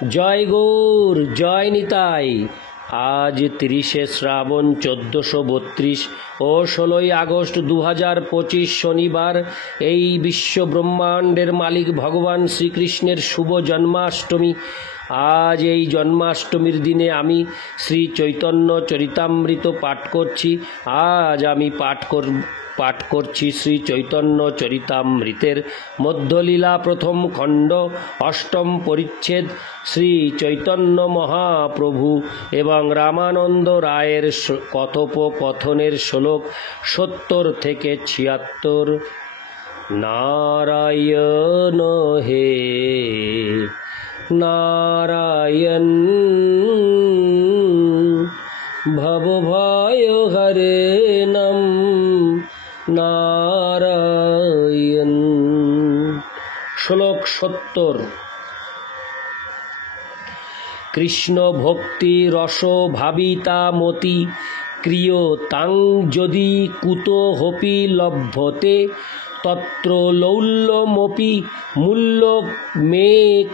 জয় গৌর, জয় নিতাই। আজ 30শে শ্রাবণ 1432 ও 16ই আগস্ট 2025 শনিবার। এই বিশ্ব ব্রহ্মাণ্ডের মালিক ভগবান শ্রীকৃষ্ণের শুভ জন্মাষ্টমী। আজ এই জন্মাষ্টমীর দিনে আমি শ্রী চৈতন্য চরিতামৃত পাঠ করছি। আজ আমি পাঠ করছি শ্রী চৈতন্য চরিতামৃতের মধ্যলীলা প্রথম খণ্ড, অষ্টম পরিচ্ছেদ, শ্রী চৈতন্য মহাপ্রভু এবং রামানন্দ রায়ের কথোপকথনের শ্লোক 70 থেকে 76। নারায়ণ হে নারায়ণ, ভবভয় হরে নাম নারায়ণ। শ্লোক 70। কৃষ্ণ ভক্তি রস ভাবিতা মতি ক্রিয় তাং যদি কুতোহপি লভ্যতে তত্র লৌল্যমপি মূল্য মে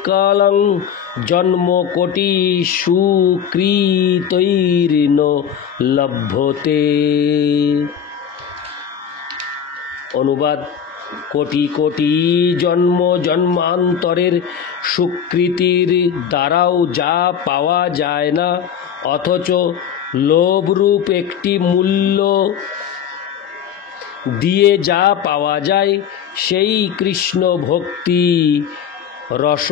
কালং জন্ম কোটি সুকৃতৈর্ন লভ্যতে। অনুবাদ: কোটি কোটি জন্ম জন্মান্তরের সুকৃতির দ্বারাও যা পাওয়া যায় না, অথচ লোভরূপ একটি মূল্য দিয়ে যা পাওয়া যায়, সেই কৃষ্ণ ভক্তি রস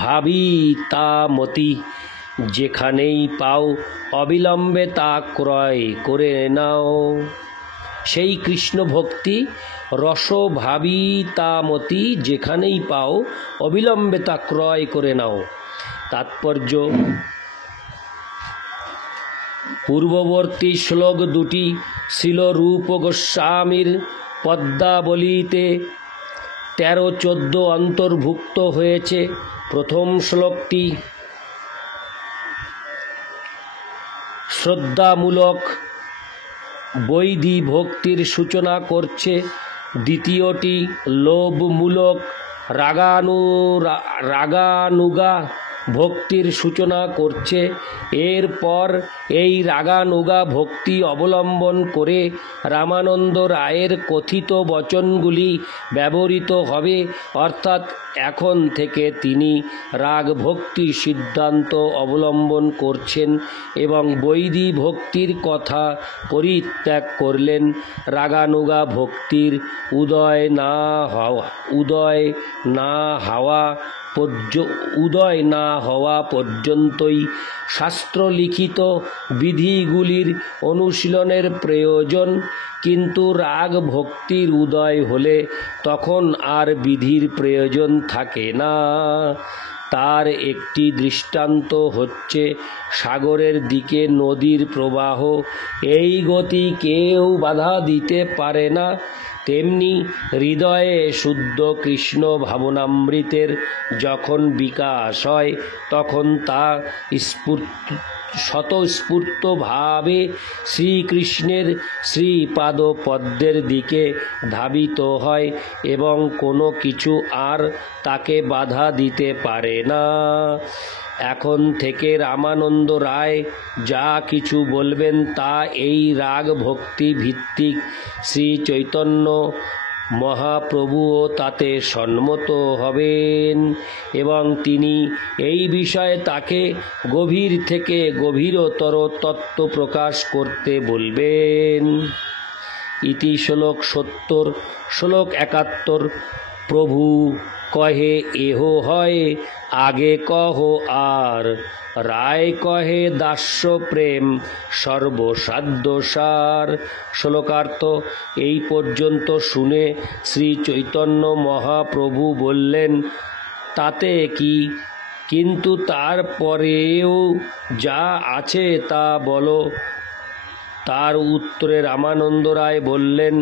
ভাবিতামতি। যেখানেই পাও অবিলম্বে তা ক্রয় করে নাও। সেই কৃষ্ণ ভক্তি রসভাবিতামতি, যেখানেই পাও অবিলম্বে তা ক্রয় করে নাও। তাৎপর্য: পূর্ববর্তী শ্লোক দুটি শ্রীল রূপ গোস্বামীর পদ্মাবলীতে 13-14 অন্তর্ভুক্ত হয়েছে। প্রথম শ্লোকটি শ্রদ্ধামূলক বৈধী ভক্তির সূচনা করছে, দ্বিতীয়টি লোভমূলক রাগানুগা ভক্তির সূচনা করছে। এরপর এই রাগানুগা ভক্তি অবলম্বন করে রামানন্দ রায়ের কথিত বচনগুলি ব্যবহৃত হবে, অর্থাৎ এখন থেকে তিনি রাগ ভক্তি সিদ্ধান্ত অবলম্বন করছেন এবং বৈধী ভক্তির কথা পরিত্যাগ করলেন। রাগানুগা ভক্তির উদয় না হওয়া পর্যন্তই শাস্ত্রলিখিত বিধিগুলির অনুশীলনের প্রয়োজন, কিন্তু রাগ ভক্তির উদয় হলে তখন আর বিধির প্রয়োজন থাকে না। তার একটি দৃষ্টান্ত হচ্ছে সাগরের দিকে নদীর প্রবাহ। এই গতি কেউ বাধা দিতে পারে না। তেমনি হৃদয়ে শুদ্ধ কৃষ্ণ ভাবনামৃতের যখন বিকাশ হয়, তখন তা স্বতঃস্ফূর্তভাবে শ্রীকৃষ্ণের শ্রীপাদ পদ্মের দিকে ধাবিত হয় এবং কোনো কিছু আর তাকে বাধা দিতে পারে না। এখন থেকে রামানন্দ রায় যা কিছু বলবেন তা এই রাগ ভক্তি ভিত্তিক। শ্রী চৈতন্য মহাপ্রভুও তাতে সম্মত হবেন এবং তিনি এই বিষয়ে তাকে গভীর থেকে গভীরতর তত্ত্ব প্রকাশ করতে বলবেন। ইতি শ্লোক 70। শ্লোক 71। প্রভু কহে এহ হয় আগে কহ আর, রায় কহে দাস্য প্রেম সর্বসাধ্য সার। শ্লোকার্থ: এই পর্যন্ত শুনে শ্রী চৈতন্য মহাপ্রভু বললেন, তাতে কি, কিন্তু তারপরেও যা আছে তা বলো। তার উত্তরে রামানন্দ রায় বললেন,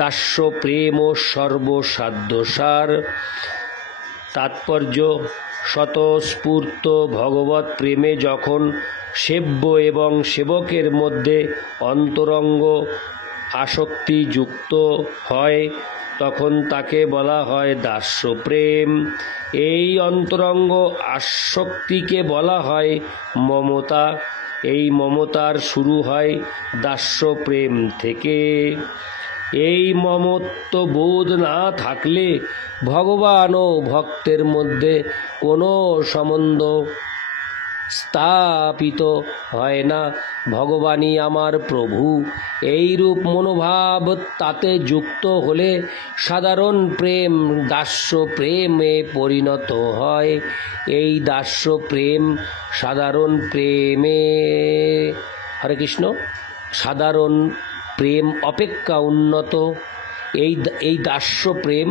দাস্য প্রেম ও সর্বসাধ্য সার। তাৎপর্য: স্বতঃস্ফূর্ত ভগবৎ প্রেমে যখন সেব্য এবং সেবকের মধ্যে অন্তরঙ্গ আসক্তি যুক্ত হয়, তখন তাকে বলা হয় দাস্য প্রেম। এই অন্তরঙ্গ আসক্তিকে বলা হয় মমতা। এই মমতার শুরু হয় দাস্য প্রেম থেকে। এই মমত্ব বোধ না থাকলে ভগবান ও ভক্তের মধ্যে কোনো সম্বন্ধ স্থাপিত হয় না। ভগবানই আমার প্রভু, এইরূপ মনোভাব তাতে যুক্ত হলে সাধারণ প্রেম দাস্য প্রেমে পরিণত হয়। এই দাস্য প্রেম সাধারণ প্রেমে, হরে কৃষ্ণ, সাধারণ প্রেম অপেক্ষা উন্নত। এই দাস্য প্রেম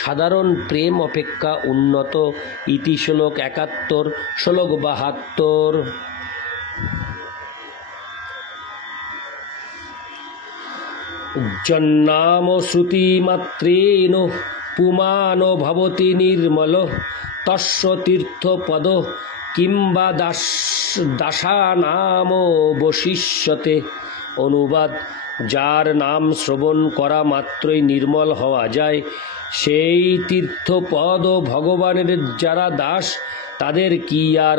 সাধারণ প্রেম অপেক্ষা উন্নত। ইতি শ্লোক ৭১, শ্লোক ৭২। জন্নাম শ্রুতিমাত্রেণ পুমানো ভবতি নির্মল তস্য তীর্থপদ কিংবা দাসানাম বশিষ্যতে। অনুবাদ: যার নাম শ্রবণ করা মাত্রই নির্মল হওয়া যায়, সেই তীর্থপদ ও ভগবানের যারা দাস, তাদের কি আর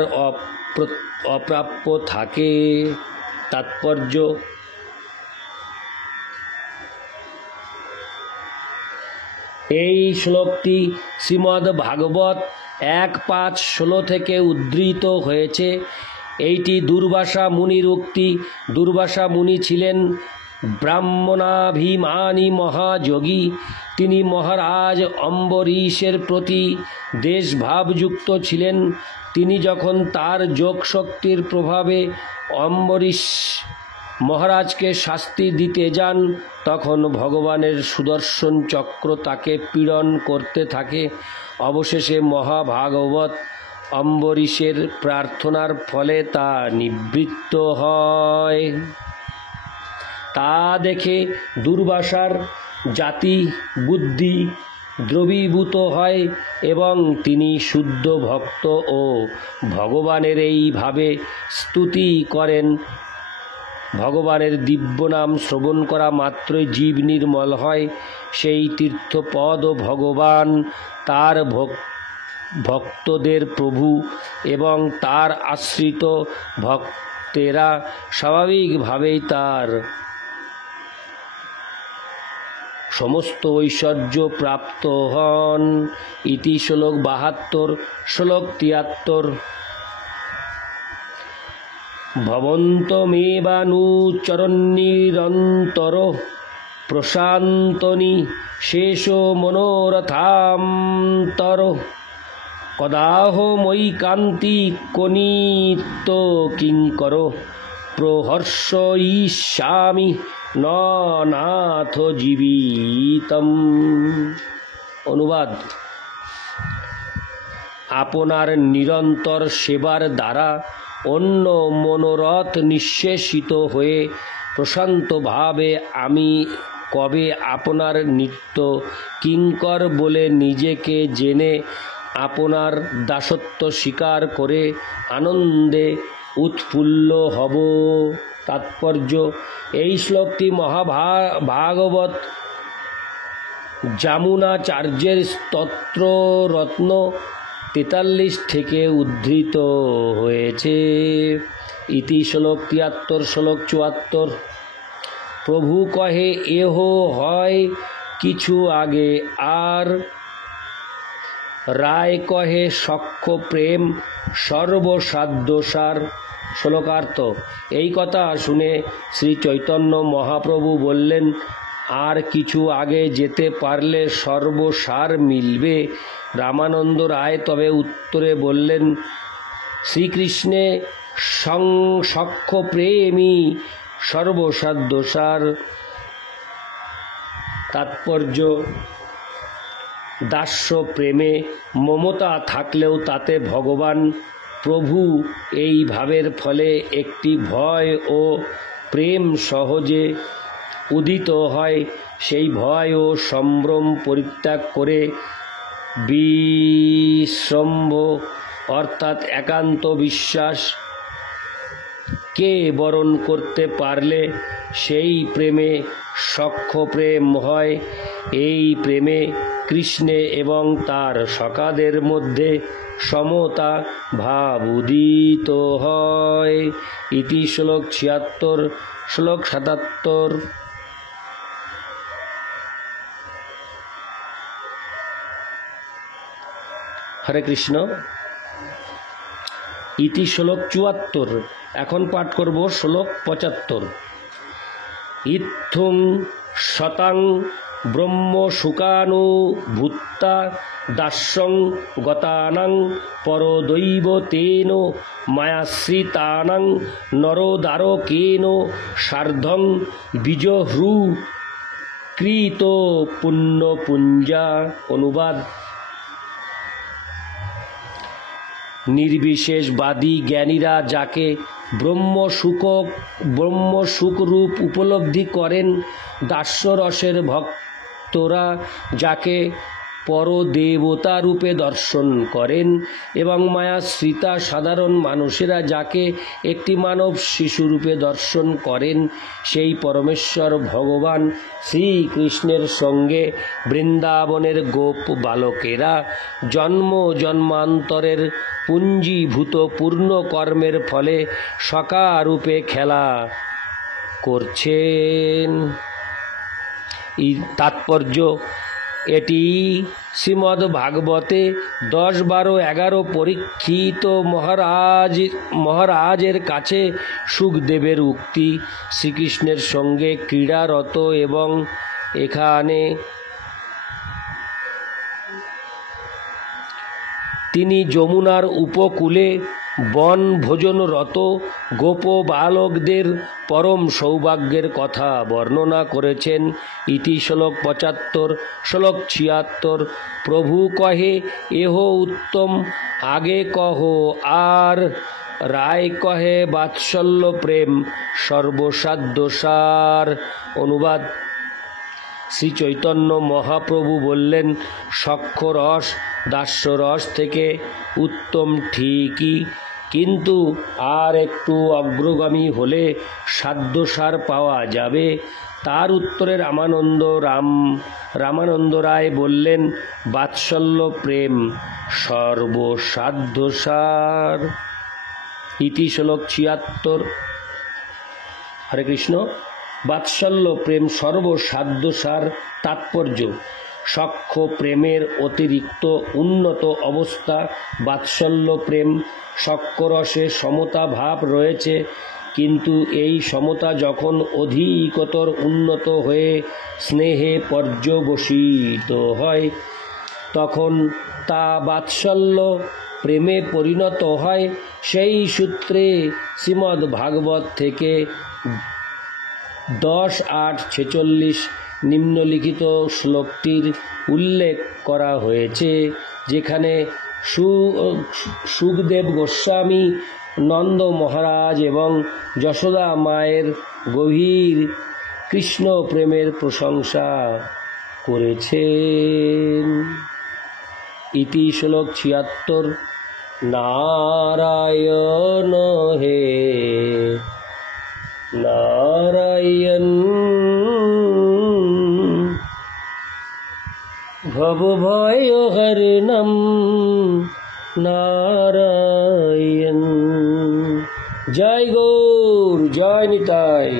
অপ্রাপ্য থাকে? তাৎপর্য: এই শ্লোকটি শ্রীমদ্ ভাগবত ১.৫.১৬ থেকে উদ্ধৃত হয়েছে। এইটি দুর্বাসা মুনির উক্তি। দুর্বাসা মুনি ছিলেন ব্রাহ্মণাভিমানী মহাযোগী। তিনি মহারাজ অম্বরীশের প্রতি দেশভাবযুক্ত ছিলেন। তিনি যখন তার যোগশক্তির প্রভাবে অম্বরীশ মহারাজকে শাস্তি দিতে যান, তখন ভগবানের সুদর্শন চক্র তাকে পীড়ন করতে থাকে। অবশেষে মহাভাগবত অম্বরীশের প্রার্থনার ফলে তা নিবৃত্ত হয়। তা দেখে দুর্বাসার জাতি বুদ্ধি দ্রবীভূত হয় এবং তিনি শুদ্ধ ভক্ত ও ভগবানের এইভাবে স্তুতি করেন। ভগবানের দিব্য নাম শ্রবণ করা মাত্রই জীব নির্মল হয়। সেই তীর্থপদ ও ভগবান তার ভক্তদের প্রভু এবং তার আশ্রিত ভক্তেরা স্বাভাবিকভাবেই তার সমস্ত ঐশ্বর্য প্রাপ্ত হন। ইতি শ্লোক ৭২, শ্লোক ৭৩। ভবন্তমেবানুচরন্নিরন্তর প্রশান্তনি শেষ মনোরথান্তর কদাহ ময়ি কান্তি কনিত কিঙ্কর প্রহর্ষয়িষ্যামি ন নাথ জীবিতম। অনুবাদ: আপনার নিরন্তর সেবার দ্বারা অন্য মনোরথ নিঃশেষিত হয়ে প্রশান্তভাবে আমি কবে আপনার নিত্য কিঙ্কর বলে নিজেকে জেনে আপনার দাসত্ব স্বীকার করে আনন্দে উৎফুল্ল হব। তাৎপর্য: এই শ্লোকটি মহাভাগবত যামুনাচার্যের স্তোত্ররত্ন ৪৩ থেকে উদ্ধৃত হয়েছে। ইতি শ্লোক ৭৩, শ্লোক ৭৪। প্রভু কহে এহ হয় কিছু আগে আর, রায় কহে সখ্য প্রেম সর্বসাধ্যসার। শ্লোকার্থ: এই কথা শুনে শ্রী চৈতন্য মহাপ্রভু বললেন, আর কিছু আগে যেতে পারলে সর্বসার মিলবে। রামানন্দ রায় তবে উত্তরে বললেন, শ্রীকৃষ্ণে সখ্য প্রেমই সর্বসাধ্যসার। তাৎপর্য: দাস্য প্রেমে মমতা থাকলেও তাতে ভগবান প্রভু এই ভাবের ফলে একটি ভয় ও প্রেম সহজে উদিত হয়। সেই ভয় ও সম্ভ্রম পরিত্যাগ করে বিশ্বম্ভ অর্থাৎ একান্ত বিশ্বাস কে বরণ করতে পারলে সেই প্রেমে সখ্য প্রেম হয়। এই প্রেমে কৃষ্ণে এবং তার সখাদের মধ্যে সমতা ভাব উদিত হয়। ইতি শ্লোক ৭৬। শ্লোক ৭৭। হরে কৃষ্ণ। ইতি শ্লোক ৭৪। এখন পাঠ করব শ্লোক ৭৫। ইত্থুং শতাং ব্রহ্ম শুকানুভূতা দাস্যং গতানাং পরদৈব তেন মায়াশ্রিতানাং নরোদারকেন সার্ধং বীজহ্রু কৃত পুণ্যপুঞ্জা। অনুবাদ: নির্বিশেষবাদী জ্ঞানীরা যাকে ব্রহ্মসুখরূপ উপলব্ধি করেন, দাস্যরসের ভক্তরা যাকে পরদেবতা রূপে দর্শন করেন এবং মায়াশ্রিতা সাধারণ মানুষেরা যাকে একটি মানব শিশুরূপে দর্শন করেন, সেই পরমেশ্বর ভগবান শ্রীকৃষ্ণের সঙ্গে বৃন্দাবনের গোপ বালকেরা জন্ম জন্মান্তরের পুঞ্জীভূত পূর্ণ কর্মের ফলে সখারূপে খেলা করছেন। তাৎপর্য: এটি শ্রীমদ্ ভাগবতে ১০, ১২, ১১ পরীক্ষিত মহারাজের কাছে সুখদেবের উক্তি। শ্রীকৃষ্ণের সঙ্গে ক্রীড়ারত এবং এখানে তিনি যমুনার উপকূলে বনভোজনরত গোপ বালকদের পরম সৌভাগ্যের কথা বর্ণনা করেছেন। ইতি শ্লোক ৭৫। শ্লোক ৭৬। প্রভু কহে এহ উত্তম আগে কহ আর, রায় কহে বাৎসল্য প্রেম সর্বসাধ্য সার। অনুবাদ: শ্রী চৈতন্য মহাপ্রভু বললেন, সখ্য রস দাস্যরস থেকে উত্তম ঠিকই, কিন্তু আর একটু অগ্রগামী হলে সাধ্যসার পাওয়া যাবে। তার উত্তরে রামানন্দ রায় বললেন, বাৎসল্য প্রেম সর্বসাধ্যসার। ইতি শ্লোক ৭৬। হরে কৃষ্ণ। বাৎসল্য প্রেম সর্বসাধ্যসার। তাৎপর্য: সখ্য প্রেমের অতিরিক্ত উন্নত অবস্থা বাৎসল্য প্রেম। সখ্যরসে সমতা ভাব রয়েছে, কিন্তু এই সমতা যখন অধিকতর উন্নত হয়ে স্নেহে পর্যবসিত হয়, তখন তা বাৎসল্য প্রেমে পরিণত হয়। সেই সূত্রে শ্রীমদ্ ভাগবত থেকে ১০:৮-৪৬ নিম্নলিখিত শ্লোকটির উল্লেখ করা হয়েছে, যেখানে সুখদেব গোস্বামী নন্দ মহারাজ এবং যশোদা মায়ের গভীর কৃষ্ণ প্রেমের প্রশংসা করেছেন। ইতি শ্লোক ৭৬। নারায়ণ হে নারায়ণ ভবভয়হরণম নারায়ণ। জয় গৌর, জয় নিতাই।